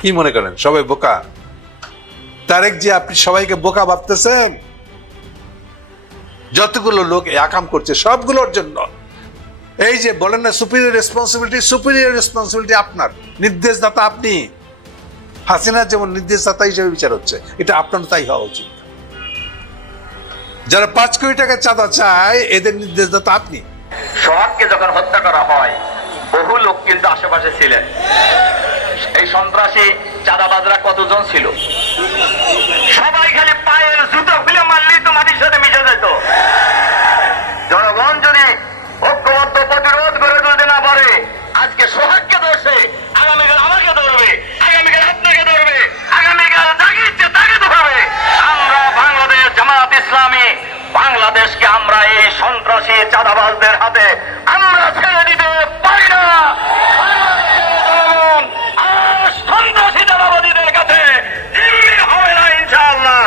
কি মনে করেন সবাই বোকা? তারেক জি, আপনি সবাইকে বোকা ভাবতেছেন? যতগুলো লোক এই আকাম করছে সবগুলোর জন্য। এই যে বলেন না সুপিরিয়র রেসপন্সিবিলিটি আপনার, নির্দেশদাতা আপনি। হাসিনা যেমন নির্দেশদাতা হিসেবে বিচার হচ্ছে, এটা আপনার তাই হওয়া উচিত। যারা 5 কোটি টাকা চাঁদা চায়, এদের নির্দেশদাতা আপনি। সোহাগকে যখন হত্যা করা হয়, বহু লোক কিন্তু আশেপাশে ছিলেন। এই সন্ত্রাসী চাঁদাবাজরা কতজন ছিল? সবাই খালি পায়ের জুতো খুলে মারলেই তো মাটির সাথে মিশে যেত। জনগণ যদি ঐক্যবদ্ধ প্রতিরোধ করে তুলতে না পারে, আজকে সোহাগকে ধরছে, আগামীকাল আমাকে ধরবে, আগামীকাল আপনাকে ধরবে, আগামীকাল যাকে ইচ্ছে তাকে ধরবে। আমরা বাংলাদেশ জামাত ইসলামী বাংলাদেশকে আমরা এই সন্ত্রাসী চাঁদাবাজদের হাতে আমরা ছেড়ে দিতে পারি না। সন্ত্রাসী চাঁদাবাদীদের কাছে জিম্মি হবে না ইনশাআল্লাহ।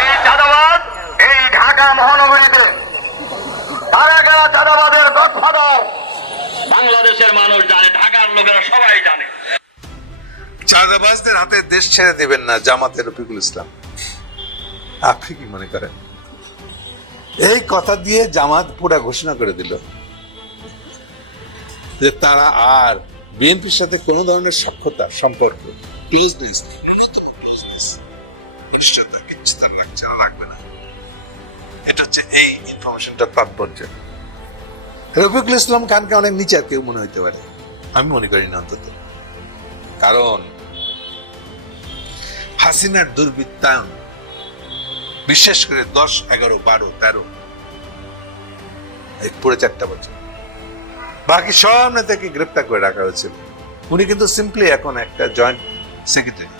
এই চাঁদাবাজ এই ঢাকা মহানগরীতে কারা কারা চাঁদাবাদের গডফাদার বাংলাদেশের মানুষ জানে, ঢাকার লোকেরা সবাই জানে। চাঁদাবাজদের হাতে দেশ ছেড়ে দেবেন না জামাতের রফিকুল ইসলাম। আপনি কি মনে করেন? এই কথা দিয়ে জামাত পুরা ঘোষণা করে দিল যে তারা আর বিএনপির সাথে কোন ধরনের সাক্ষরতা সম্পর্ক লাগবে না। এটা হচ্ছে এই ইনফরমেশনটা তাৎপর্য। রফিকুল ইসলাম খানকে অনেক নিচে কেউ মনে হইতে পারে, আমি মনে করি না অন্তত। কারণ হাসিনার দুর্বৃত্তায়ন, বিশেষ করে 10, 11, 12, 13 এই পুরো 4টা বছর বাকি সব নেতাকে গ্রেপ্তার করে রাখা হয়েছিল। উনি কিন্তু সিম্পলি এখন একটা জয়েন্ট সেক্রেটারি।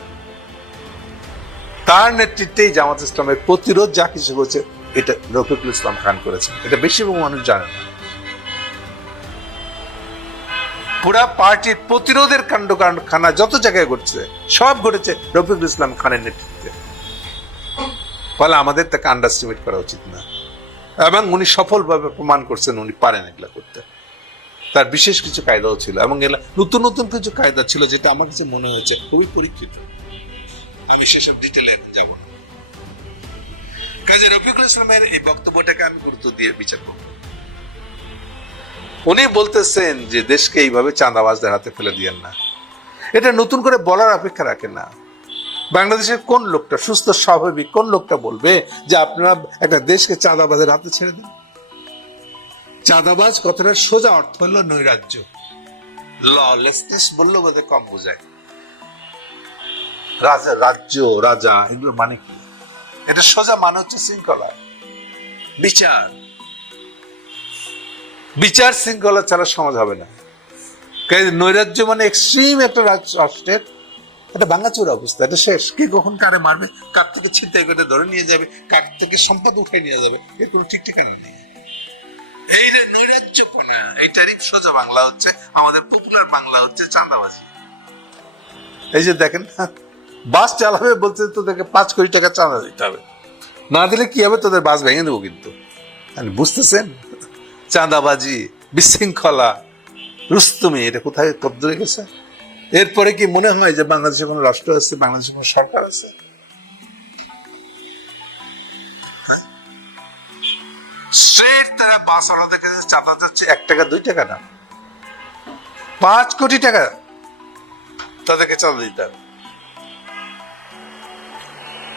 তার নেতৃত্বেই জামাত ইসলামের প্রতিরোধ যা কিছু হচ্ছে, এটা রফিকুল ইসলাম খান করেছেন। এটা বেশিরভাগ মানুষ জানে না। পুরা পার্টির প্রতিরোধের কাণ্ড কারখানা যত জায়গায় ঘটছে, সব ঘটেছে রফিকুল ইসলাম খানের নেতৃত্বে। ফলে আমাদের তাকে আন্ডারস্টিমেট করা উচিত না। এবং উনি সফলভাবে প্রমাণ করছেন উনি পারেন এগুলা করতে। তার বিশেষ কিছু কায়দাও ছিল, এবং এগুলা নতুন নতুন কিছু কায়দা ছিল, যেটা আমার কাছে মনে হয়েছে খুবই পরীক্ষিত। আমি সেসব ডিটেলে এখন যাব না। কাজে রফিকুল ইসলামের এই বক্তব্যটাকে আমি গুরুত্ব দিয়ে বিচার করব। উনি বলতেছেন যে দেশকে এইভাবে চাঁদাবাজদের হাতে ফেলে দিয়েন না। এটা নতুন করে বলার অপেক্ষা রাখে না। বাংলাদেশের কোন লোকটা, সুস্থ স্বাভাবিক কোন লোকটা বলবে যে আপনারা একটা দেশকে চাঁদাবাজের হাতে ছেড়ে দিন? চাঁদাবাজ কথাটার সোজা অর্থ হলো নৈরাজ্য, ললেসনেস বললেও বোধ কম বোঝায়। রাজ্য, রাজা, এগুলো মানে কি? এটা সোজা মানে হচ্ছে শৃঙ্খলা, বিচার শৃঙ্খলা ছাড়া সমাজ হবে না। নৈরাজ্য মানে এক্সট্রিম একটা রাষ্ট্রের এটা ভাঙাচোরা অবস্থা। এটা শেষ। কে কখন কারে মারবে, কার থেকে ছিনতাই করে ধরে নিয়ে যাবে, কার থেকে সম্পদ উঠে নিয়ে যাবে, এর কোনো ঠিক ঠিকানা নেই। এই যে নৈরাজ্যপনা, এইটারই সোজা বাংলা হচ্ছে, আমাদের পপুলার বাংলা হচ্ছে চাঁদাবাজি। এই যে দেখেন, বাস চালাবে বলতে তোদেরকে 5 কোটি টাকা চাঁদা দিতে হবে, না দিলে কি হবে, তোদের বাস ভেঙে দেবো। কিন্তু বুঝতেছেন, চাঁদাবাজি, বিশৃঙ্খলা, রুস্তমি, এটা কোথায় কবদরে গেছে? এরপরে কি মনে হয় যে বাংলাদেশে কোনো রাষ্ট্র আছে, বাংলাদেশে কোনো সরকার আছে? স্ট্রেট তারা বাস আলাদা কাছে চাঁদা যাচ্ছে 1 টাকা 2 টাকা না, 5 কোটি টাকা তাদেরকে চাঁদা দিতে হবে।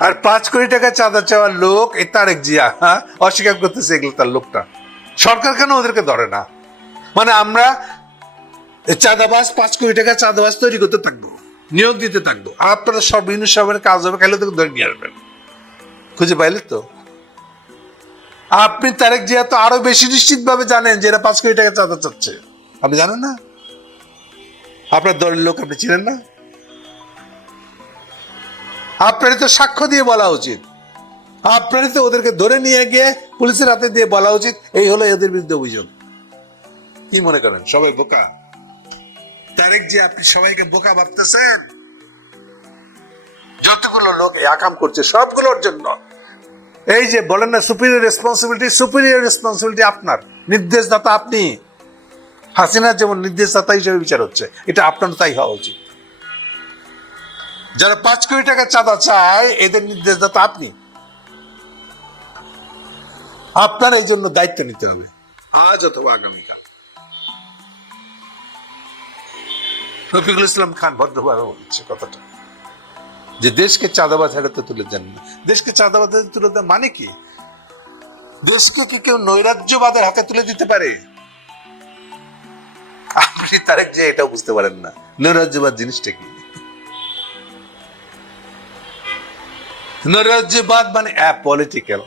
আর 5 কোটি টাকা চাঁদা চাওয়ার লোক এই তারেক জিয়া অস্বীকার করতেছে এগুলো তার লোকটা। সরকার কেন ওদেরকে ধরে না? মানে আমরা চাঁদাবাজ 5 কোটি টাকা চাঁদাবাজ তৈরি করতে থাকবো, নিয়োগ দিতে থাকবো, আপনারা সব বিভিন্ন সবের কাজ হবে, খাইলে তোকে ধরে নিয়ে আসবেন। খুঁজে পাইলে তো আপনি তারেক জিয়া তো আরো বেশি নিশ্চিত ভাবে জানেন যে এরা 5 কোটি টাকা চাঁদা চাচ্ছে। আপনি জানেন না? আপনার দলের লোক আপনি চিনেন না? আপনারই তো সাক্ষ্য দিয়ে বলা উচিত, আপনারই তো ওদেরকে ধরে নিয়ে গিয়ে পুলিশের হাতে দিয়ে বলা উচিত এই হলো এদের বিরুদ্ধে অভিযোগ। কি মনে করেন সবাই বোকা? তারেক জি, আপনি সবাইকে বোকা ভাবতেছেন? যতগুলো লোক এই আকাম করছে সবগুলোর জন্য। এই যে বলেন না সুপিরিয়র রেসপন্সিবিলিটি আপনার, নির্দেশদাতা আপনি। হাসিনা যেমন নির্দেশদাতা হিসেবে বিচার হচ্ছে, এটা আপনার তাই হওয়া উচিত। যারা 5 কোটি টাকা চাঁদা চায় এদের নির্দেশদাতা আপনি। আপনার এই জন্য দায়িত্ব নিতে হবে আজ অথবা আগামীকাল। রফিকুল ইসলাম খান ভদ্রভাবে বলছে কথাটা, যে দেশকে চাঁদাবাজ হারাতে তুলে দেন না। দেশকে চাঁদাবাজ হাতে তুলে দেন মানে কি? দেশকে কি কেউ নৈরাজ্যবাদের হাতে তুলে দিতে পারে? আপনি তারেক যে এটাও বুঝতে পারেন না নৈরাজ্যবাদ জিনিসটা কি। নৈরাজ্যবাদ মানে অ্যাপলিটিক্যাল,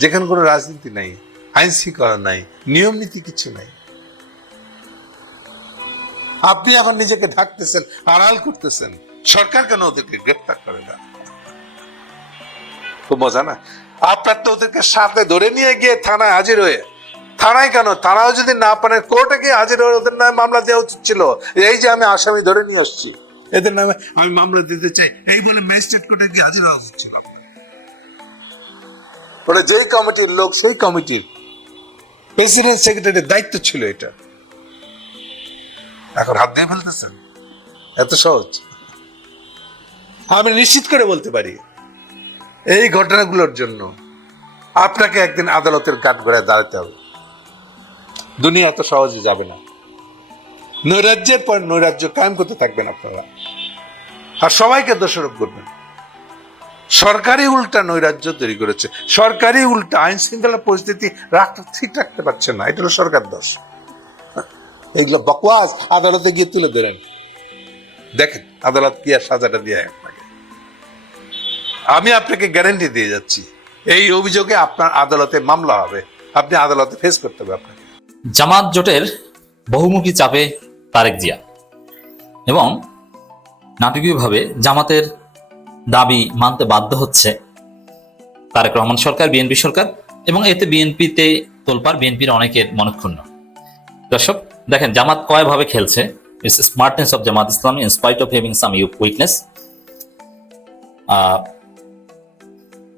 যেখানে কোনো রাজনীতি নাই, আইন শৃঙ্খলা নাই, নিয়ম নীতি কিছু নাই। আপনি এখন নিজেকে ঢাকতেছেন, আড়াল করতেছেন, সরকার কেন ওদেরকে গ্রেপ্তার করে না? খুব মজা না? আপনার তো ওদেরকে সাথে ধরে নিয়ে গিয়ে থানায় হাজির হয়ে, থানায় কেন, থানাও যদি না পারেন কোর্টে গিয়ে হাজির হয়ে ওদের নামে মামলা দেওয়া উচিত ছিল। এই যে আমি আসামি ধরে নিয়ে আসছি, এদের নামে আমি মামলা দিতে চাই, এই বলে ম্যাজিস্ট্রেট কোর্টে গিয়ে হাজির হওয়া উচিত ছিল। ওরা যেই কমিটির লোক সেই কমিটির প্রেসিডেন্ট সেক্রেটারির দায়িত্ব ছিল এটা। এখন হাত দিয়ে ফেলতেছেন, এত সহজ? আমি নিশ্চিত করে বলতে পারি এই ঘটনাগুলোর জন্য আপনাকে একদিন আদালতের কাঠগড়ায় দাঁড়াতে হবে। দুনিয়া এত সহজে যাবে না। নৈরাজ্যের পর নৈরাজ্য কায়েম করতে থাকবেন আপনারা, আর সবাইকে দোষারোপ করবেন। সরকারি উল্টা নৈরাজ্য তৈরি করেছে, সরকারি উল্টা আইন শৃঙ্খলা পরিস্থিতি ঠিক রাখতে পারছে না, এটা হলো সরকার দোষ। এইগুলো বকওয়াস আদালতে গিয়ে তুলে ধরেন, দেখেন আদালত কি আর সাজাটা দিয়ে আপনাকে। আমি আপনাকে গ্যারান্টি দিয়ে যাচ্ছি এই অভিযোগে আপনার আদালতে মামলা হবে, আপনি আদালতে ফেস করতে হবে আপনাকে। জামাত জোটের বহুমুখী চাপে তারেক জিয়া এবং নাটকীয়ভাবে জামাতের দাবি মানতে বাধ্য হচ্ছে তারেক রহমান সরকার, বিএনপি সরকার, এবং এতে বিএনপিতে তোলপাড়, বিএনপির অনেকের মনক্ষুণ্ণ। দর্শক দেখেন জামাত কয়ভাবে খেলছে। It's smartness of Jamaat Islami in spite of having some weakness.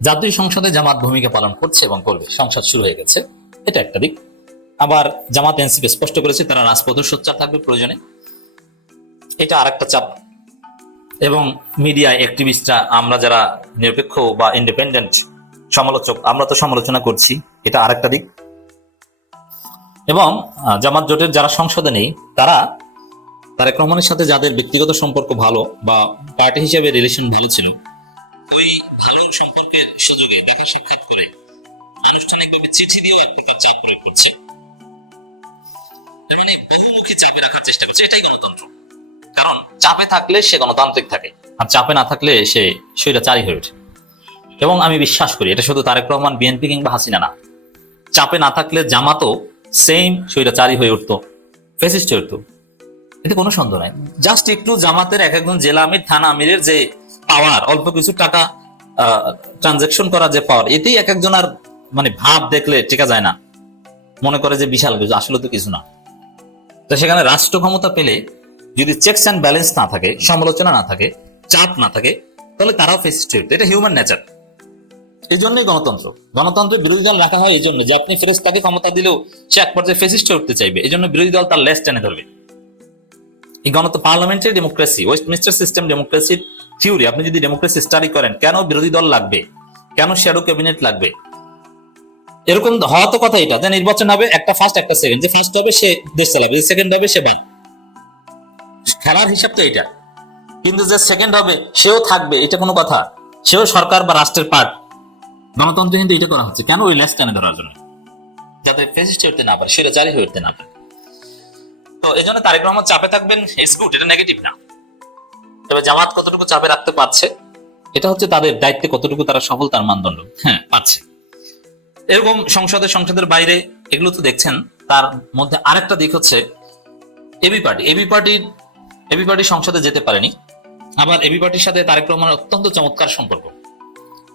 জাতীয় সংসদে জামাত ভূমিকা পালন করছে এবং করবে, সংসদ শুরু হয়ে গেছে, এটা একটা দিক। আবার জামাত এনসিপি স্পষ্ট করেছে তারা রাজপথে সোচ্চার থাকবে প্রয়োজনে, এটা আর একটা চাপ। এবং মিডিয়া অ্যাক্টিভিস্টরা, আমরা যারা নিরপেক্ষ বা ইন্ডিপেন্ডেন্ট সমালোচক, আমরা তো সমালোচনা করছি, এটা আরেকটা দিক। এবং জামাত জোটের যারা সংসদে নেই তারা তারেক রহমানের সাথে যাদের ব্যক্তিগত সম্পর্ক ভালো বা পার্টি হিসেবে রিলেশন ভালো ছিল, ওই ভালো সম্পর্কের সুযোগে দেখা সাক্ষাৎ করে আনুষ্ঠানিকভাবে চিঠি দিয়েও এক প্রকার চাপ প্রয়োগ করছে। মানে বহুমুখী চাপে রাখার চেষ্টা করছে, এটাই গণতন্ত্র। কারণ চাপে থাকলে সে গণতান্ত্রিক থাকে, আর চাপে না থাকলে সে স্বৈরাচারী হয়ে ওঠে। এবং আমি বিশ্বাস করি এটা শুধু তারেক রহমান, বিএনপি কিংবা হাসিনা না, চাপে না থাকলে জামাতও সেম স্বৈরাচারী হয়ে উঠতো, ফ্যাসিস্ট হয়ে উঠতো, এতে কোনো সন্দেহ নাই। জাস্ট একটু জামাতের এক একজন জেলা আমির, থানা আমিরের যে পাওয়ার, অল্প কিছু টাকা ট্রানজাকশন করার যে পাওয়ার, এতেই এক একজনের মানে ভাব দেখলে টেকা যায় না, মনে করে যে বিশাল কিছু, আসলে তো কিছু না। তো সেখানে রাষ্ট্র ক্ষমতা পেলে যদি চেকস অ্যান্ড ব্যালেন্স না থাকে, সমালোচনা না থাকে, চাপ না থাকে, তাহলে তারাও ফেসিস্ট হয়ে উঠতো। এটা হিউম্যান নেচার। এই জন্যই গণতন্ত্র। গণতন্ত্রের বিরোধী দল রাখা হয় এই জন্য যে আপনি ফেরেশতাকে ক্ষমতা দিলেও সে এক পর্যায়ে ফেসিস্ট হয়ে উঠতে চাইবে, এই জন্য বিরোধী দল তার লেজ টেনে ধরবে। এই পার্লামেন্টারি ডেমোক্রেসি, ওয়েস্টমিনস্টার সিস্টেম ডেমোক্রেসির থিওরি, আপনি যদি ডেমোক্রেসি স্টাডি করেন, কেন বিরোধী দল লাগবে, কেন শ্যাডো ক্যাবিনেট লাগবে, এরকম হওয়া তো কথা। এটা যে নির্বাচন হবে, একটা ফার্স্ট একটা সেকেন্ড, যে ফার্স্ট হবে সে দেশ চালাবে, যে সেকেন্ড হবে সে বাদ, খেলার হিসাব তো এটা। কিন্তু যে সেকেন্ড হবে সেও থাকবে, এটা কোনো কথা, সেও সরকার বা রাষ্ট্রের পার্ট। গণতন্ত্র কিন্তু এটা করা হচ্ছে কেন, ওই লেজ টেনে ধরার জন্য, যাতে ফেসিস্ট হয়ে উঠতে না পারে, সেটা জারি হয়ে উঠতে না পারে। তো এই জন্য তারেক রহমান চাপে থাকবেন, ইটস গুড, এটা নেগেটিভ না। তবে জামাত কতটুকু চাপে রাখতে পারছে, এটা হচ্ছে তাদের দায়িত্বে কতটুকু তারা সফল, তার মানদণ্ড। হ্যাঁ, পারছে। এরকম সংসদের বাইরে এগুলো তো দেখছেন। তার মধ্যে আরেকটা দিক হচ্ছে এবি পার্টি সংসদে যেতে পারেনি। আবার এবি পার্টির সাথে তারেক রহমানের অত্যন্ত চমৎকার সম্পর্ক।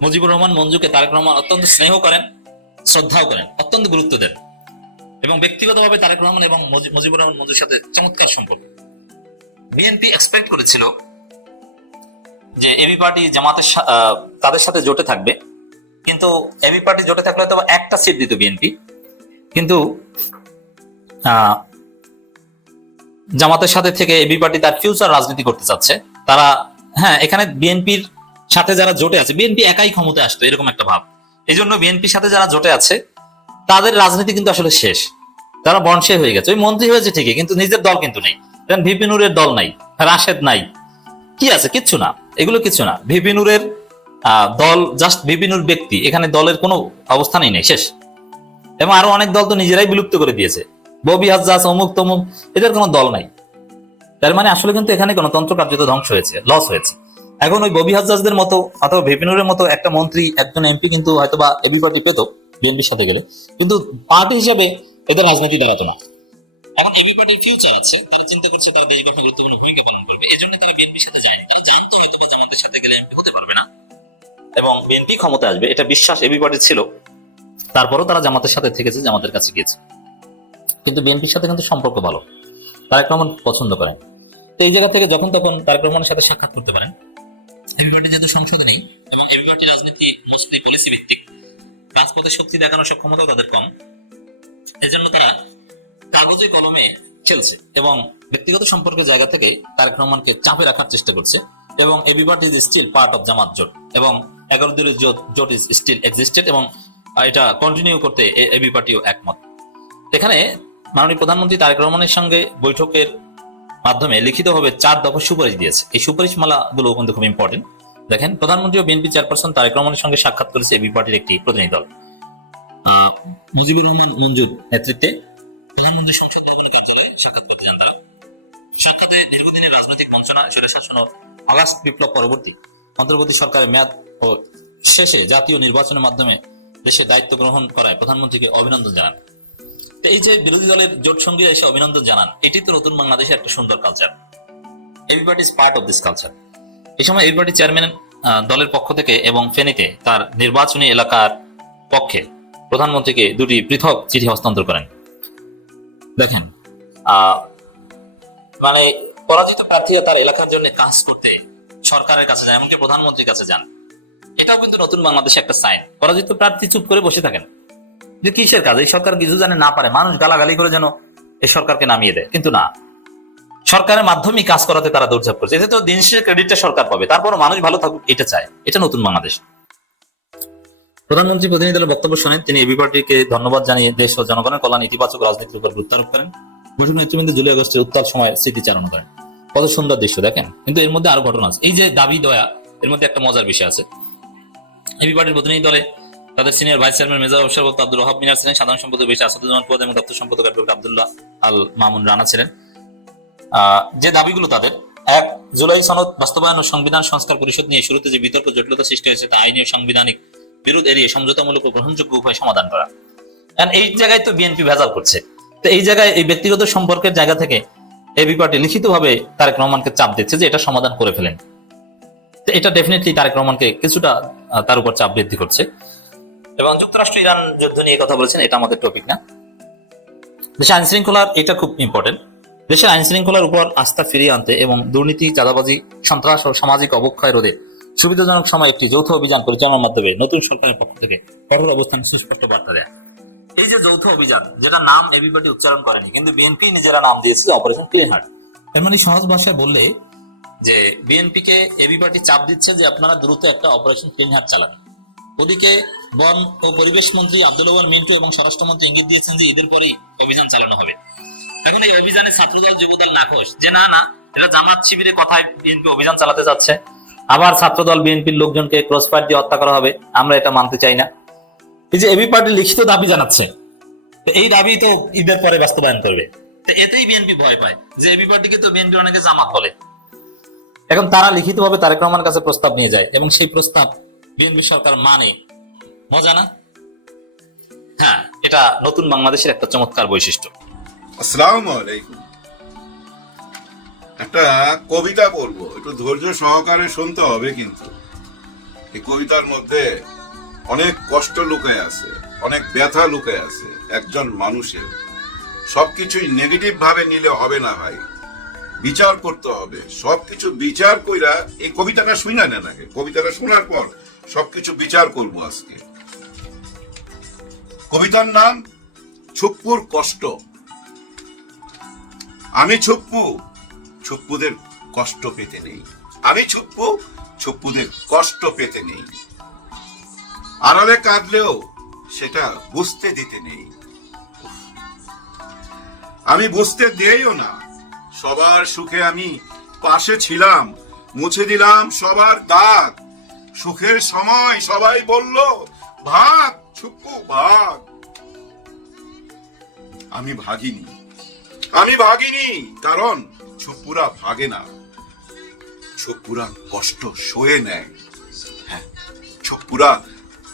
মুজিবুর রহমান মঞ্জুকে তারেক রহমান অত্যন্ত স্নেহ করেন, শ্রদ্ধাও করেন, অত্যন্ত গুরুত্ব দেন, এবং ব্যক্তিগতভাবে তারেক রহমান এবং মুজিবুর রহমান মঞ্জুর সাথে চমৎকার সম্পর্ক। বিএনপি এক্সপেক্ট করেছিল যে এবি পার্টি জামাতের তাদের সাথে জোটে থাকবে, কিন্তু এবি পার্টি জোটে থাকলে হয়তো একটা সিট দিত বিএনপি, কিন্তু জামাতের সাথে থেকে এবি পার্টি তার ফিউচার রাজনীতি করতে চাচ্ছে। তারা হ্যাঁ, এখানে বিএনপির সাথে যারা জোটে আছে, বিএনপি একাই ক্ষমতায় আসতো এরকম একটা ভাব। এই জন্য বিএনপির সাথে যারা জোটে আছে তাদের রাজনীতি কিন্তু আসলে শেষ, তারা বনশে হয়ে গেছে। ওই মন্ত্রী হয়েছে ঠিকই, কিন্তু নিজের দল কিন্তু নেই। ভিপি নুরের দল নাই, রাশেদ নাই, কি আছে? কিচ্ছু না, এগুলো কিছু না। ভিপি নুরের দল জাস্ট ভিপি নুর ব্যক্তি, এখানে দলের কোনো অবস্থানই নেই, শেষ। এবং আরো অনেক দল তো নিজেরাই বিলুপ্ত করে দিয়েছে, ববি হাজ্জাজ, অমুক তমুক, এদের কোনো দল নাই। তার মানে আসলে কিন্তু এখানে গণতন্ত্র কার্যত ধ্বংস হয়েছে, লস হয়েছে। এখন ওই ববি হাজ্জাজদের মতো অথবা ভিপি নুরের মতো একটা মন্ত্রী, একজন এমপি কিন্তু হয়তো বা এবি পার্টি পেত বিএনপির সাথে গেলে, কিন্তু পার্টি হিসেবে এদের রাজনীতি দাঁড়াতো না। এখন এবি পার্টির ফিউচার আছে, তারা চিন্তা করছে তারা দেশ গঠনে গুরুত্বপূর্ণ ভূমিকা পালন করবে, এই জন্য তারা বিএনপির সাথে যায়। তারা জানতো হয়তো বা জামাতের সাথে গেলে এমপি হতে পারবে না এবং বিএনপি ক্ষমতা আসবে, এটা বিশ্বাস এবি পার্টির ছিল। তারপরও তারা জামাতের সাথে থেকেছে, জামাতের কাছে গিয়েছে। কিন্তু বিএনপির সাথে কিন্তু সম্পর্ক ভালো, তারেক রহমান পছন্দ করেন। তো এই জায়গা থেকে যখন তখন তারেক রহমানের সাথে সাক্ষাৎ করতে পারেন। এবি পার্টি যেহেতু সংসদে নেই এবং এবি পার্টির রাজনীতি মোস্টলি পলিসি ভিত্তিক, রাজপথে শক্তি দেখানোর সক্ষমতাও তাদের কম, এজন্য তারা কাগজে কলমে খেলছে এবং ব্যক্তিগত সম্পর্কের জায়গা থেকে তারেক রহমানকে চাপে রাখার চেষ্টা করছে। এবং AB party is still part of Jamaat জোট এবং 11 দলীয় জোট ইজ স্টিল এক্সিস্টেড এবং এটা কন্টিনিউ করতে এবি পার্টিও একমত। এখানে মাননীয় প্রধানমন্ত্রী তারেক রহমানের সঙ্গে বৈঠকের মাধ্যমে লিখিতভাবে 4 দফা সুপারিশ দিয়েছে। এই সুপারিশ মালা গুলো কিন্তু খুব ইম্পর্টেন্ট। দেখেন, প্রধানমন্ত্রী ও বিএনপি চেয়ারপারসন তারেক রহমানের সঙ্গে সাক্ষাৎ করেছে এবি পার্টির একটি প্রতিনিধি দল, মুজিবুর রহমান মঞ্জুর নেতৃত্বে। প্রধানমন্ত্রী সংসদ ভবনের কার্যালয়ে সাক্ষাৎ করতে যান তারা। সাক্ষাতে দীর্ঘদিনের রাজনৈতিক বঞ্চনা, স্বৈরশাসন ও আগস্ট বিপ্লব পরবর্তী অন্তর্বর্তী সরকারের মেয়াদ ও শেষে জাতীয় নির্বাচনের মাধ্যমে দেশে দায়িত্ব গ্রহণ করায় প্রধানমন্ত্রীকে অভিনন্দন জানান। তো এই যে বিরোধী দলের জোট সঙ্গীরা এসে অভিনন্দন জানান, এটি তো নতুন বাংলাদেশের একটা সুন্দর culture. AB party is part of this culture. এই সময় এবি পার্টি চেয়ারম্যান দলের পক্ষ থেকে এবং ফেনীতে তার নির্বাচনী এলাকার পক্ষে প্রধানমন্ত্রীকে 2টি পৃথক চিঠি হস্তান্তর করেন। দেখেন, মানে পরাজিত প্রার্থীরা তার এলাকার জন্য কাজ করতে সরকারের কাছে যান, এমনকি প্রধানমন্ত্রীর কাছে যান। এটাও কিন্তু নতুন বাংলাদেশে একটা সাইন। পরাজিত প্রার্থী চুপ করে বসে থাকেন যে কিসের কাজ, এই সরকার কিছু জানে না পারে, মানুষ গালাগালি করে যেন এই সরকারকে নামিয়ে দেয়, কিন্তু না, সরকারের মাধ্যমে কাজ করাতে তারা দৌড়ঝাঁপ করছে। এতে তো দিন শেষে ক্রেডিটটা সরকার পাবে, তারপরও মানুষ ভালো থাকুক এটা চায়। এটা নতুন বাংলাদেশ। প্রধানমন্ত্রী প্রতিনিধি দলের বক্তব্য শোনেন, তিনি এবি পার্টিকে ধন্যবাদ জানিয়ে দেশ ও জনগণের কল্যাণ ইতিবাচক রাজনীতির উপর গুরুত্ব আরোপ করেন। বৈঠক নেতৃবৃন্দ জুলাই আগস্টের উত্তাল সময় স্মৃতিচারণ করেন। কত সুন্দর দৃশ্য দেখেন। কিন্তু এর মধ্যে আরো ঘটনা আছে। এই যে দাবি দয়া, এর মধ্যে একটা মজার বিষয় আছে। এবি পার্টির প্রতিনিধি দলে তাদের senior vice chairman major officer Abdul Wahab Minar ছিলেন, সাধারণ সম্পাদক বেশি আসাদুজ্জামান পদ এবং দপ্তর সম্পাদক ডক্টর আব্দুল্লাহ আল মামুন রানা ছিলেন। যে দাবিগুলো তাদের, 1 জুলাই সনদ বাস্তবায়ন ও সংবিধান সংস্কার পরিষদ নিয়ে শুরুতে যে বিতর্ক জটিলতা সৃষ্টি হয়েছে তা আইনি ও সাংবিধানিক বিরোধ এড়িয়ে সমঝোতামূলক ও গ্রহণযোগ্য উপায় সমাধান করা। এই জায়গায় তো বিএনপি ভেজাল করছে। তো এই জায়গায় এই ব্যক্তিগত সম্পর্কের জায়গা থেকে এবি পার্টি লিখিতভাবে তারেক রহমানকে চাপ দিচ্ছে যে এটা সমাধান করে ফেলেন। তো এটা ডেফিনেটলি তারেক রহমানকে কিছুটা তার উপর চাপ বৃদ্ধি করছে। এবং যুক্তরাষ্ট্র ইরান যুদ্ধ নিয়ে কথা বলেছেন, এটা আমাদের টপিক না। দেশের আইন শৃঙ্খলার এটা খুব ইম্পর্টেন্ট। দেশের আইন শৃঙ্খলার উপর আস্থা ফিরিয়ে আনতে এবং দুর্নীতি, চাঁদাবাজি, সন্ত্রাস ও সামাজিক অবক্ষয় রোধে সুবিধাজনক সময় একটি যৌথ অভিযান পরিচালনার মাধ্যমে নতুন সরকারের পক্ষ থেকে কঠোর অবস্থান সুস্পষ্ট বার্তা দেয়। এই যে যৌথ অভিযান, যেটা নাম এবি পার্টি উচ্চারণ করেনি, কিন্তু বিএনপি নিজেরা নাম দিয়েছে অপারেশন ক্লিন হার্ট। এর মানে সহজ ভাষায় বললে যে বিএনপি কে এবি পার্টি চাপ দিচ্ছে যে আপনারা দ্রুত একটা অপারেশন ক্লিন হার্ট চালান। ওদিকে বন ও পরিবেশ মন্ত্রী আব্দুল ওয়াল মিন্টু এবং স্বরাষ্ট্রমন্ত্রী ইঙ্গিত দিয়েছেন যে ঈদের পরেই অভিযান চালানো হবে। এখন এই অভিযানে ছাত্রদল যুবদল নাখোশ যে না না, এটা জামাত শিবিরের কথায় বিএনপি অভিযান চালাতে যাচ্ছে, আবার ছাত্রদল বিএনপির লোকজনকে ক্রসফায়ার দিয়ে হত্যা করা হবে, আমরা এটা মানতে চাই না। এই যে এবি পার্টি লিখিত দাবি জানাচ্ছে, এই দাবি তো ঈদের পরে বাস্তবায়ন করবে। এতেই বিএনপি ভয় পায় যে এবি পার্টিকে তো বিএনপি অনেকে জামাত বলে। এখন তারা লিখিতভাবে তারেক রহমানের কাছে প্রস্তাব নিয়ে যায় এবং সেই প্রস্তাব বিএনপি সরকার মানে। মজা না? হ্যাঁ, এটা নতুন বাংলাদেশের একটা চমৎকার বৈশিষ্ট্য। আসসালামু আলাইকুম। একটা কবিতা পড়বো, একটু ধৈর্য সহকারে শুনতে হবে। কিন্তু এই কবিতার মধ্যে অনেক কষ্ট লুকায় আছে, অনেক ব্যথা লুকায় আছে একজন মানুষের। সবকিছুই নেগেটিভ ভাবে নিলে হবে না ভাই, বিচার করতে হবে। সবকিছু বিচার কইরা এই কবিতাটা শুনা নেন আগে, কবিতাটা শোনার পর সবকিছু বিচার করবো আজকে। কবিতার নাম ছুপ্পুর কষ্ট। আমি ছুপ্পু, ছুপ্পুদের কষ্ট পেতে নেই। আমি ছুপ্পু, ছুপ্পুদের কষ্ট পেতে নেই, আড়ালে কাঁদলেও সেটা বুঝতে দিতে নেই। আমি বুঝতে দেইও না, সবার সুখে আমি পাশে ছিলাম, মুছে দিলাম সবার দাগ। সুখের সময় সবাই বলল ভাগ ছুপ্পু ভাগ। আমি ভাগিনি, আমি ভাগিনি, কারণ ছুপ্পুরা ভাগে না, ছুপ্পুরা কষ্ট সয়ে নেয়। হ্যাঁ, ছুপ্পুরা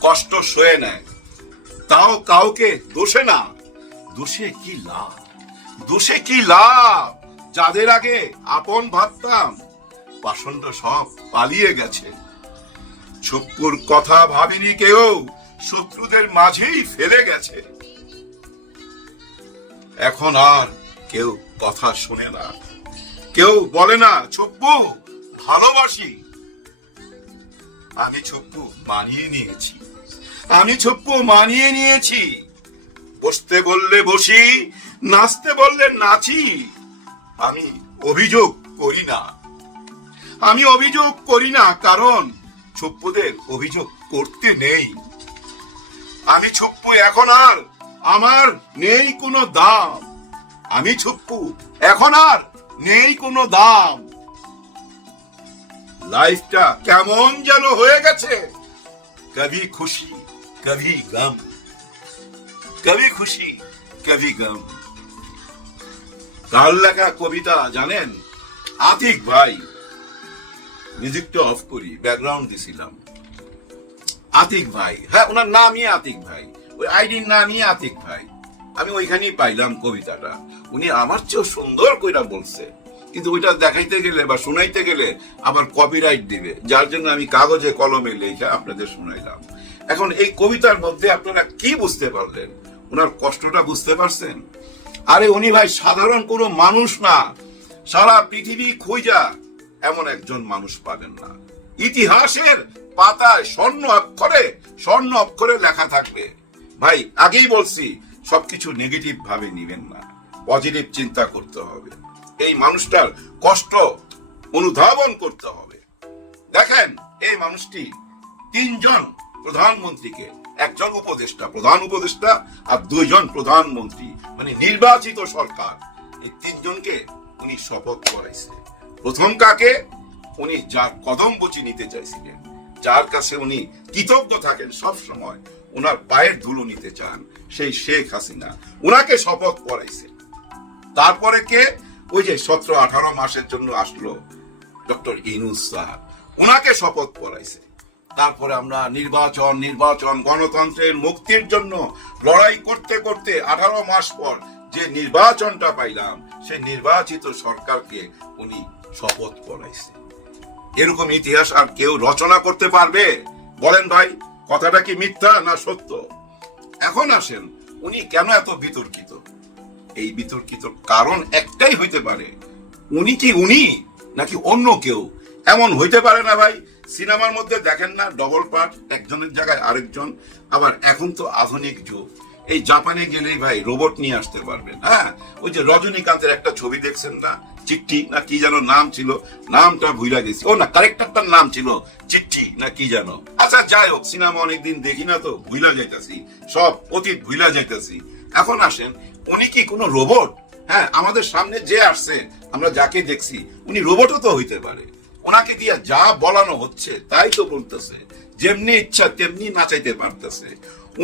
কষ্ট সয়ে নেয়, তাও কাউকে দোষে না। দোষে কি লাভ, দোষে কি লাভ? যাদের আগে আপন ভাবতাম পাষণ্ড সব পালিয়ে গেছে। ছুপ্পুর কথা ভাবিনি কেউ, শত্রুদের মাঝেই ফেলে গেছে। এখন আর কেউ কথা শুনে না, কেউ বলে না ছুপ্পু ভালোবাসি। আমি ছুপ্পু মানিয়ে নিয়েছি, আমি ছুপ্পু মানিয়ে নিয়েছি। বসতে বললে বসি, নাচতে বললে নাচি। আমি অভিযোগ করি না, আমি অভিযোগ করি না, কারণ ছুপ্পুদের অভিযোগ করতে নেই। আমি ছুপ্পু এখন আর আমার নেই কোনো দাম, আমি ছুপ্পু এখন আর নেই কোনো দাম। লাইফটা কেমন যেন হয়ে গেছে, কবি খুশি কবি গম, কবি খুশি কবি গম। কাল লেখা কবিতা জানেন? আতিক ভাই, মিউজিকটা অফ করি, ব্যাকগ্রাউন্ড দিছিলাম। আতিক ভাই, হ্যাঁ ওনার নামই আতিক ভাই, ওই আইডির নামই আতিক ভাই। আমি ওইখানেই পাইলাম কবিতাটা, উনি আমার চেয়েও সুন্দর কইরা বলছে, কিন্তু ওইটা দেখাইতে গেলে বা শোনাইতে গেলে আবার কপিরাইট দিবে, যার জন্য আমি কাগজে কলমে লেখা আপনাদের শোনাইলাম। এখন এই কবিতার মধ্যে আপনারা কি বুঝতে পারলেন? ওনার কষ্টটা বুঝতে পারছেন? আরে উনি ভাই সাধারণ কোনো মানুষ না, সারা পৃথিবী খুঁজা এমন একজন মানুষ পাবেন না। ইতিহাসের পাতায় স্বর্ণ অক্ষরে লেখা থাকবে। ভাই আগেই বলছি, সবকিছু নেগেটিভ ভাবে নিবেন না, পজিটিভ চিন্তা করতে হবে। এই মানুষটার কষ্ট অনুধাবন করতে হবে। দেখেন এই মানুষটি 3 জন প্রধানমন্ত্রীকে, একজন উপদেষ্টা, প্রধান উপদেষ্টা আর 2 জন প্রধানমন্ত্রী, মানে নির্বাচিত সরকার, এই 3 জনকে উনি শপথ করাইছে। প্রথম কাকে? উনি যার কদম বচি নিতে চাইছিলেন, যার কাছে উনি কৃতজ্ঞ থাকেন সব সময়, ওনার পায়ের ধুলো নিতে চান, সেই শেখ হাসিনা, উনাকে শপথ করাইছে। তারপরে কে? ওই যে 17-18 মাসের জন্য আসলো ডক্টর ইউনূস সাহেব, ওনাকে শপথ করাইছে। তারপরে আমরা নির্বাচন গণতন্ত্রের মুক্তির জন্য লড়াই করতে করতে 18 মাস পর যে নির্বাচনটা পাইলাম, সেই নির্বাচিত সরকারকে উনি শপথ করাইছে। এরকম ইতিহাস আর কেউ রচনা করতে পারবে? বলেন ভাই, কথাটা কি মিথ্যা না সত্য? এখন আসেন, উনি কেন এত বিতর্কিত? এই বিতর্কিত কারণ একটাই হইতে পারে, উনি কি উনি নাকি অন্য কেউ? এমন হইতে পারে না ভাই? সিনেমার মধ্যে দেখেন না ডবল পার্ট, একজনের জায়গায় আরেকজন। আবার এখন তো আধুনিক যুগ, এই জাপানে গেলেই ভাই রোবট নিয়ে আসতে পারবেন। হ্যাঁ, ওই যে রজনীকান্তের একটা ছবি দেখছেন না, চিঠি না কি যেন নাম ছিল, নামটা ভুলা গেছি। ও না, ক্যারেক্টারটার নাম ছিল চিঠি না কি যেন। আচ্ছা যাই হোক, সিনেমা অনেকদিন দেখি না তো ভুলা যাইতেছি, সব অতীত ভুলা যাইতেছি। এখন আসেন, উনি কি কোনো রোবট? হ্যাঁ, আমাদের সামনে যে আসছে, আমরা যাকে দেখছি, উনি রোবটও তো হইতে পারে। ওনাকে দিয়ে যা বলানো হচ্ছে তাই তো বলতেছে, যেমনি ইচ্ছা তেমনি নাচাইতে পারতেছে।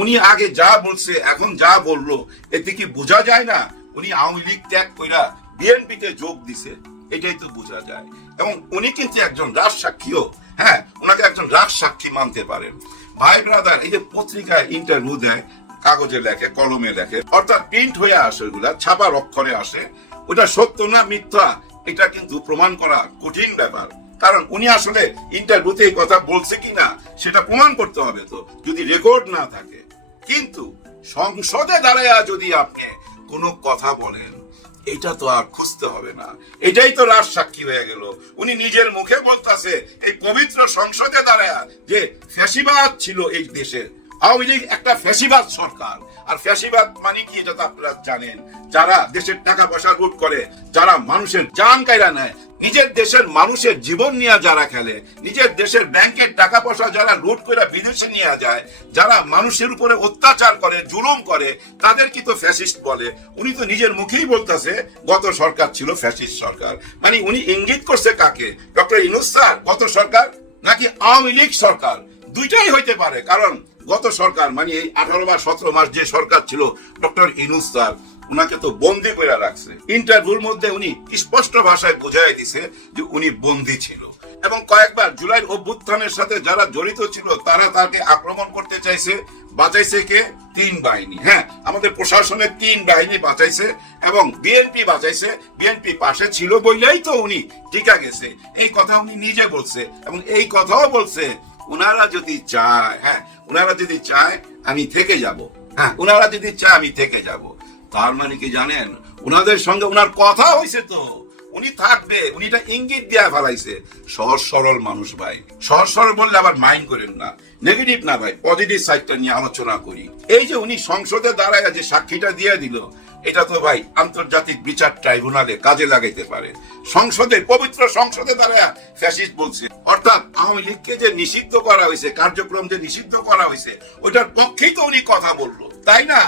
উনি আগে যা বলছে এখন যা বললো, এতে কি বোঝা যায় না উনি আওয়ামী লীগ ত্যাগ কইরা বিএনপিতে যোগ দিছে? এটাই তো বোঝা যায়। এবং উনি কিন্তু একজন রাজসাক্ষীও, হ্যাঁ, ওনাকে একজন রাজসাক্ষী মানতে পারেন। ভাই ব্রাদার, এই যে পত্রিকায় ইন্টারভিউ দেয়, কাগজে লেখে, কলমে লেখে, অর্থাৎ প্রিন্ট হয়ে আসে, ওইগুলা ছাপার অক্ষরে আসে, ওটা সত্য না মিথ্যা এটা কিন্তু প্রমাণ করা কঠিন ব্যাপার। কারণ উনি আসলে ইন্টারভিউতে এই কথা বলছে কিনা সেটা প্রমাণ করতে হবে তো, যদি রেকর্ড না থাকে। কিন্তু সংসদে দাঁড়ায়া যদি আপনি কোনো কথা বলেন, এটা তো আর খুঁজতে হবে না, এটাই তো রাজসাক্ষী হয়ে গেল। উনি নিজের মুখে বলতেছে এই পবিত্র সংসদে দাঁড়ায়া যে ফ্যাসিবাদ ছিল এই দেশে, আওয়ামী লীগ একটা ফ্যাসিবাদ সরকার। আর ফ্যাসিবাদ মানে কি এটা তো আপনারা জানেন, যারা দেশের টাকা পয়সা লুট করে, যারা মানুষের জান কাইরা নেয়, নিজের দেশের মানুষের জীবন নিয়ে যারা খেলে, নিজের দেশের ব্যাংকের টাকা পয়সা যারা লুট করে বিদেশে নিয়ে যায়, যারা মানুষের উপরে অত্যাচার করে, জুলুম করে, তাদের কি তো ফ্যাসিস্ট বলে। উনি তো নিজের মুখেই বলতেছে গত সরকার ছিল ফ্যাসিস্ট সরকার। মানে উনি ইঙ্গিত করছে কাকে? ডক্টর ইউনূস স্যার গত সরকার নাকি আওয়ামী লীগ সরকার? দুইটাই হইতে পারে, কারণ গত সরকার মানে এই 18 মাস 17 মাস যে সরকার ছিল ডক্টর ইউনূস স্যার, উনাকে তো বন্দি করে রাখছে। ইন্টারভিউর মধ্যে উনি স্পষ্ট ভাষায় বোঝাই দিছে যে উনি বন্দি ছিল। এবং কয়েকবার জুলাই অভ্যুত্থানের সাথে যারা জড়িত ছিল তারা তাকে আক্রমণ করতে চাইছে। বাঁচাইছে কে? 3 বাহিনী। হ্যাঁ, আমাদের প্রশাসনের 3 বাহিনী বাঁচাইছে এবং বিএনপি বাঁচাইছে। বিএনপি পাশে ছিল বললেই তো উনি টিকা গেছে, এই কথা উনি নিজে বলছে। এবং এই কথাও বলছে উনারা যদি চায়, হ্যাঁ উনারা যদি চায় আমি থেকে যাব, হ্যাঁ উনারা যদি চায় আমি থেকে যাব। তার মানে কি জানেন, উনাদের সঙ্গে উনার কথা হয়েছে তো উনি থাকবে। উনি এটা ইঙ্গিত দিয়া ফেলাইছে। সহজ সরল মানুষ ভাই, সহজ সরল বললে আবার মাইন্ড করেন না, নেগেটিভ না ভাই, পজিটিভ সাইডটা নিয়ে আলোচনা করি। এই যে উনি সংসদে দাঁড়ায় যে সাক্ষীটা দিয়ে দিল, এটা তো ভাই আন্তর্জাতিক বিচার ট্রাইব্যুনালে কাজে লাগাইতে পারে। সংসদে, পবিত্র সংসদে দাঁড়ায় ফ্যাসিস্ট বলছে, অর্থাৎ আওয়ামী লীগকে যে নিষিদ্ধ করা হয়েছে, কার্যক্রম যে নিষিদ্ধ করা হয়েছে, ওইটার পক্ষেই তো উনি কথা বললো, তাই না?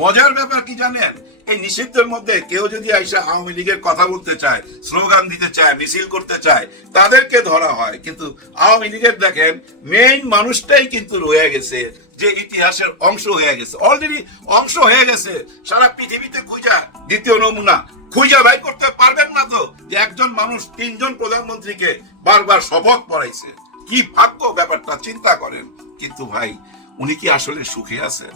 মজার ব্যাপার কি জানেন, এই নিষিদ্ধের মধ্যে কেউ যদি আইসা আওয়ামী লীগের কথা বলতে চায়, স্লোগান দিতে চায়, মিছিল করতে চায়, তাদেরকে ধরা হয়। কিন্তু আওয়ামী লীগের দেখেন মেইন মানুষটাই কিন্তু রয়ে গেছে, যে ইতিহাসের অংশ হয়ে গেছে, অলরেডি অংশ হয়ে গেছে। সারা পৃথিবীতে খুঁজা দ্বিতীয় নমুনা খুঁজা বাই করতে পারবেন না তো, যে একজন মানুষ 3 জন প্রধানমন্ত্রীকে বারবার শপথ পড়াইছে। কি ভাগ্য ব্যাপারটা চিন্তা করেন। কিন্তু ভাই উনি কি আসলে সুখে আছেন?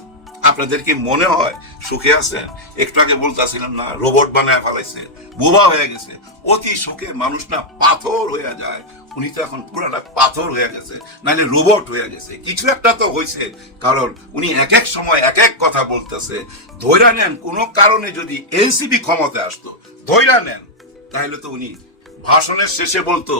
আপনাদের কি মনে হয় সুখে আছেন? একটু আগে বলতেছিলাম না, রোবট বানায় ফেলাইছে, বোবা হয়ে গেছে। অতি সুখে মানুষ না পাথর হয়ে যায়, উনি তো এখন পুরাটা পাথর হয়ে গেছে, নাহলে রোবট হয়ে গেছে। কিছু একটা তো হয়েছে, কারণ উনি এক এক সময় এক এক কথা বলতেছে। ধৈর্য নেন, কোনো কারণে যদি এনসিপি ক্ষমতায় আসতো, ধৈর্য নেন, তাহলে তো উনি ভাষণের শেষে বলতো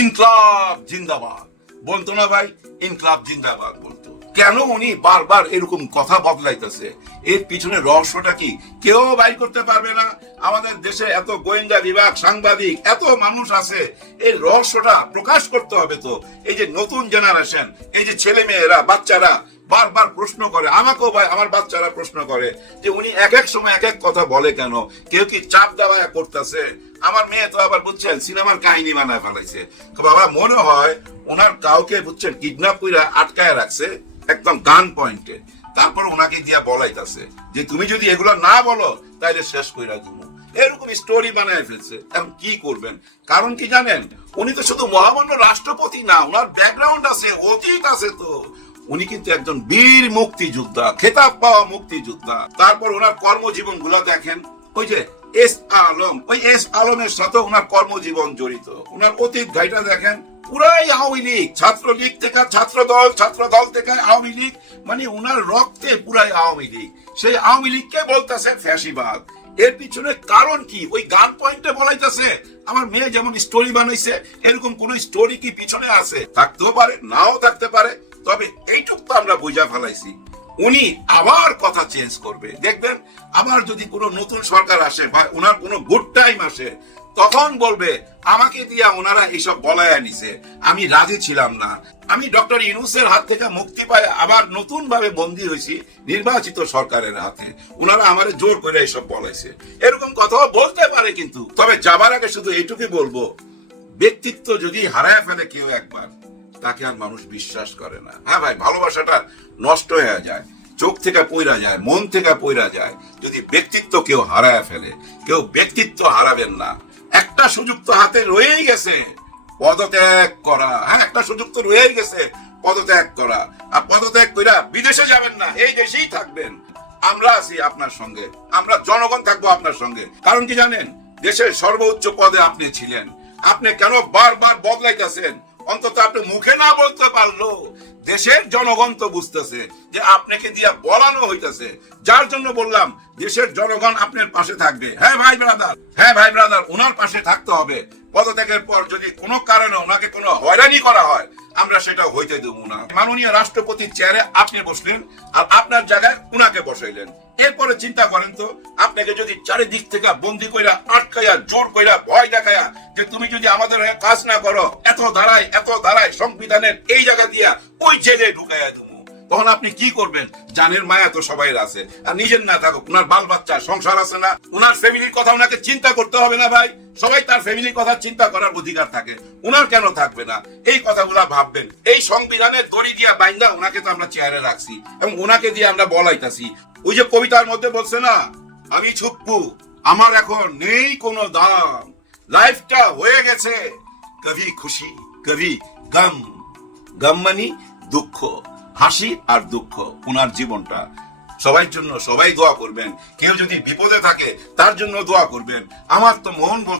ইনকলাব জিন্দাবাদ, বলতো না ভাই? ইনকলাব জিন্দাবাদ বলতো। কেন উনি বারবার এরকম কথা বদলাইতেছে? এর পিছনে রহস্যটা কি কেউ বাইর করতে পারবে না। আমাদের দেশে এত গোয়েন্দা বিভাগ, সাংবাদিক, এত মানুষ আছে, এই রহস্যটা প্রকাশ করতে হবে তো। এই যে নতুন জেনারেশন, এই যে ছেলে মেয়েরা, বাচ্চারা বারবার প্রশ্ন করে, আমাকেও ভাই আমার বাচ্চারা প্রশ্ন করে যে উনি এক এক সময় এক এক কথা বলে কেন? কেউ কি চাপ দেওয়া করতেছে? আমার মেয়ে তো আবার বুঝছেন সিনেমার কাহিনী বানায় ফেলাইছে। বাবা মনে হয় ওনার কাউকে বুঝছেন কিডন্যাপ করে আটকায় রাখছে একদম গান পয়েন্টে, তারপর ওনাকে দিয়া বলাইতেছে যে তুমি যদি এগুলো না বলো তাহলে শেষ কইরা দিব। এরকম স্টোরি বানায় ফেলছে। এখন কি করবেন? কারণ কি জানেন, উনি তো শুধু মহামান্য রাষ্ট্রপতি না, ওনার ব্যাকগ্রাউন্ড আছে, অতীত আছে। তো উনি কিন্তু একজন বীর মুক্তিযোদ্ধা, খেতাব পাওয়া মুক্তিযোদ্ধা। তারপর ওনার কর্মজীবন গুলা দেখেন, ওই যে এস আলম, ওই এস আলমের সাথে ওনার কর্মজীবন জড়িত। ওনার অতীত গাইটা দেখেন, পুরাই আওয়ামী লীগ, ছাত্রলীগ থেকে ছাত্র দল থেকে আওয়ামী লীগ, মানে ওনার রক্তে পুরাই আওয়ামী লীগ। সেই আওয়ামী লীগকে বলতেছে ফ্যাসিবাদ। এর পিছনে কারণ কি? ওই গান পয়েন্টে বলাইতেছে আমার মেয়ে যেমন স্টোরি বানাইছে, এরকম কোন স্টোরি কি পিছনে আছে? থাকতেও পারে, নাও থাকতে পারে। তবে এইটুক তো আমরা বুঝা ফেলাইছি, উনি আবার কথা চেঞ্জ করবে। দেখবেন আবার যদি কোনো নতুন সরকার আসে বা ওনার কোনো গুড টাইম আসে, তখন বলবে আমাকে দিয়া ওনারা এইসব বলায় নিছে, আমি রাজি ছিলাম না, আমি ডক্টর ইউনূসের হাত থেকে মুক্তি পায় আবার নতুন ভাবে বন্দী হয়েছি নির্বাচিত সরকারের হাতে, ওনারা আমারে জোর করে এইসব বলাইছে। এরকম কথাও বলতে পারে। কিন্তু তবে যাবার আগে শুধু এইটুকুই বলবো, ব্যক্তিত্ব যদি হারায় ফেলে কেউ একবার, তাকে আর মানুষ বিশ্বাস করে না। হ্যাঁ ভাই, ভালোবাসাটা নষ্ট হয়ে যায়, চোখ থেকে পইরা যায়, মন থেকে পইরা যায় যদি ব্যক্তিত্ব কেউ হারায় ফেলে। কেউ ব্যক্তিত্ব হারাবেন না। একটা সুযোগ তো হাতে রয়েই গেছে, পদত্যাগ করা। হ্যাঁ, একটা সুযোগ তো রয়েই গেছে, পদত্যাগ করা। আর পদত্যাগ কইরা বিদেশে যাবেন না, এই দেশেই থাকবেন। আমরা আছি আপনার সঙ্গে, আমরা জনগণ থাকবো আপনার সঙ্গে। কারণ কি জানেন, দেশের সর্বোচ্চ পদে আপনি ছিলেন, আপনি কেন বারবার বদলাইতেছেন? অন্তত আপনি মুখে না বলতে পারলো দেশের জনগণ তো বুঝতেছে যে আপনাকে দিয়া বলানো হইতেছে। যার জন্য বললাম দেশের জনগণ আপনার পাশে থাকবে। হ্যাঁ ভাই ব্রাদার, হ্যাঁ ভাই ব্রাদার, ওনার পাশে থাকতে হবে। পদত্যাগের পর যদি কোনো কারণে ওনাকে কোনো হয়রানি করা হয়, আমরা সেটা হইতে দেবো না। মাননীয় রাষ্ট্রপতির চেয়ারে আপনি বসলেন আর আপনার জায়গায় উনাকে বসাইলেন, এরপরে চিন্তা করেন তো, আপনাকে যদি চারিদিক থেকে বন্দি কইরা আটকাইয়া জোর কইরা ভয় দেখায়া যে তুমি যদি আমাদের হয়ে কাজ না করো এত দাঁড়ায় সংবিধানের এই জায়গা দিয়া ওই জায়গায় ঢুকাইয়া দেবো, তখন আপনি কি করবেন? জানের মায়া তো সবাই আছে, আর নিজের না থাকুক, উনার বাল বাচ্চা সংসার আছে না, উনার ফ্যামিলির কথা উনাকে চিন্তা করতে হবে না ভাই? সবাই তার ফ্যামিলির কথা চিন্তা করার অধিকার থাকে, উনার কেন থাকবে না? এই কথাগুলা ভাববেন। এই সংবিধানের দড়ি দিয়া বাইন্দা উনাকে তো আমরা চেয়ারে রাখছি এবং উনাকে দিয়ে আমরা বলাইতাছি। ওই যে কবিতার মধ্যে বলছে না, আমি ছুপ্পু, আমার এখন নেই কোনো দাম, লাইফটা হয়ে গেছে কভি খুশি কভি গম, গম মানে দুঃখ, হাসি আর দুঃখ, উনার জীবনটা সবার জন্য সবাই দোয়া করবেন। কেউ যদি বিপদে থাকে তার জন্য দোয়া করবেন। আমার তো মন